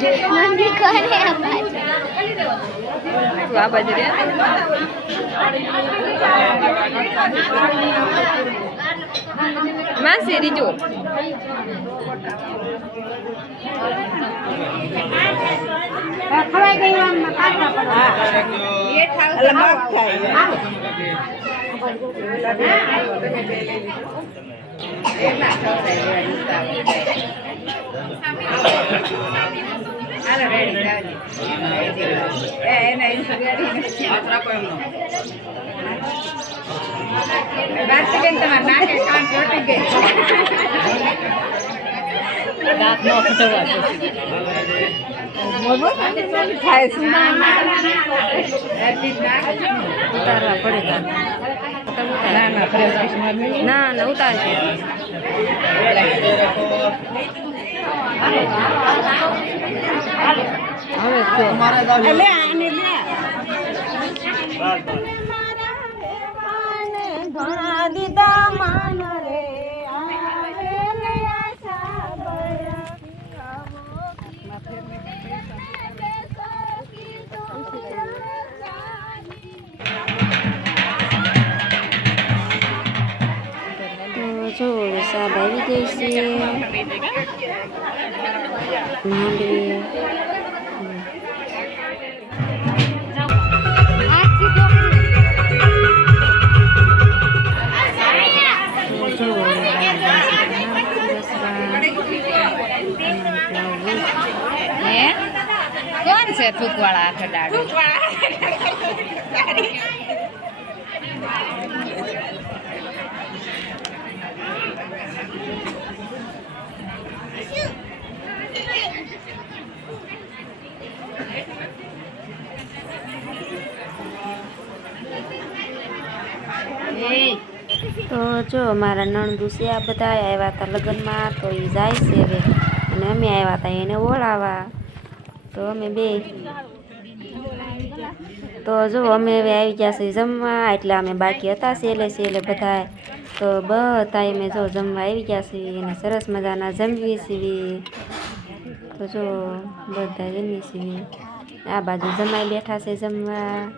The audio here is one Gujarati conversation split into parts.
મંદી કોને આ બાજુ રે માસી રીજો ખવાઈ ગઈ આમ પાછા પડો એ ઠાવ એટલે મગ થાય એમાં ખવડાય હાલો રેડી જાવજી એના ઇન્સ્યુરન્સ આપરા કોઈ નો બાત બેન તમાર નાકે કાન ચોટી ગઈ દાંત નો ફટવા મોબો થાય છે ઉતારવા પડે ના ના ના ના ઉતારશે હવે જો લે આને લે ઘણા દીધા માન રે જો સાબ આવી ગઈ છે માંડવી કોણ છે થૂકવાળા હાથે દાડો તો જો મારા નણંદુ છે આ બધા આવ્યા હતા લગ્નમાં તો એ જાય છે હવે અને અમે આવ્યા હતા એને ઓળાવા તો અમે બે તો જો અમે હવે આવી ગયા છે જમવા એટલે અમે બાકી હતા સેલે સેલે બધા તો બધા અમે જો જમવા આવી ગયા છીએ અને સરસ મજાના જમવી છીએ તો જો બધા જમી છીએ આ બાજુ જમાઈ બેઠા છે જમવા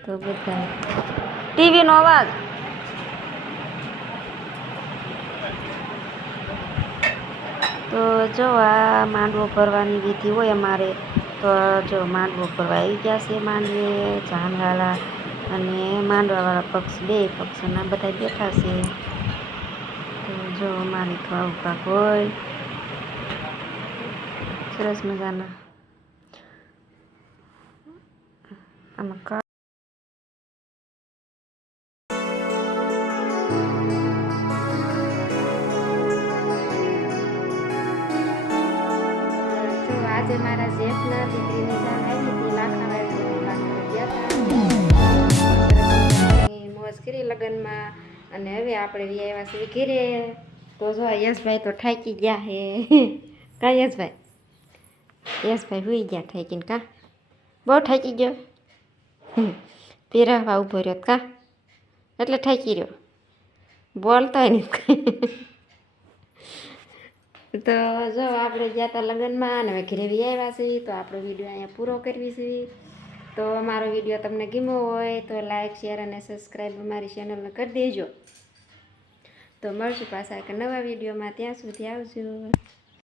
તો બધા ટીવીનો અવાજ તો જો આ માંડવો ભરવાની વિધિ હોય અમારે તો જો માંડવો ભરવા આવી ગયા છે માંડવે જાનવાળા અને માંડવાવાળા પક્ષ બે પક્ષના બધા બેઠા છે તો જો અમારી તો આવું કાંક હોય સરસ મજાના આમાં આજે મારા જેઠના દીકરીની જાન આવી હતી લાખાવાળી ગયા હતા મોજ કરી લગ્નમાં અને હવે આપણે આવ્યા છીએ ઘરે તો જો યશભાઈ તો ઠાકી ગયા હે કા યશભાઈ હુઈ ગયા ઠાકીને કા બહુ ઠાકી ગયો પીરાવા ઊભો રહ્યો કા એટલે ઠાકી રહ્યો બોલતો નહીં તો જો આપણે ગયા હતા લગ્નમાં અને હવે ઘરે આવ્યા છીએ તો આપણો વિડીયો અહીંયા પૂરો કરવી છે તો અમારો વિડીયો તમને ગમ્યો હોય તો લાઈક શેર અને સબસ્ક્રાઈબ અમારી ચેનલને કરી દેજો તો મળશું પાછા એક નવા વિડીયોમાં ત્યાં સુધી આવજો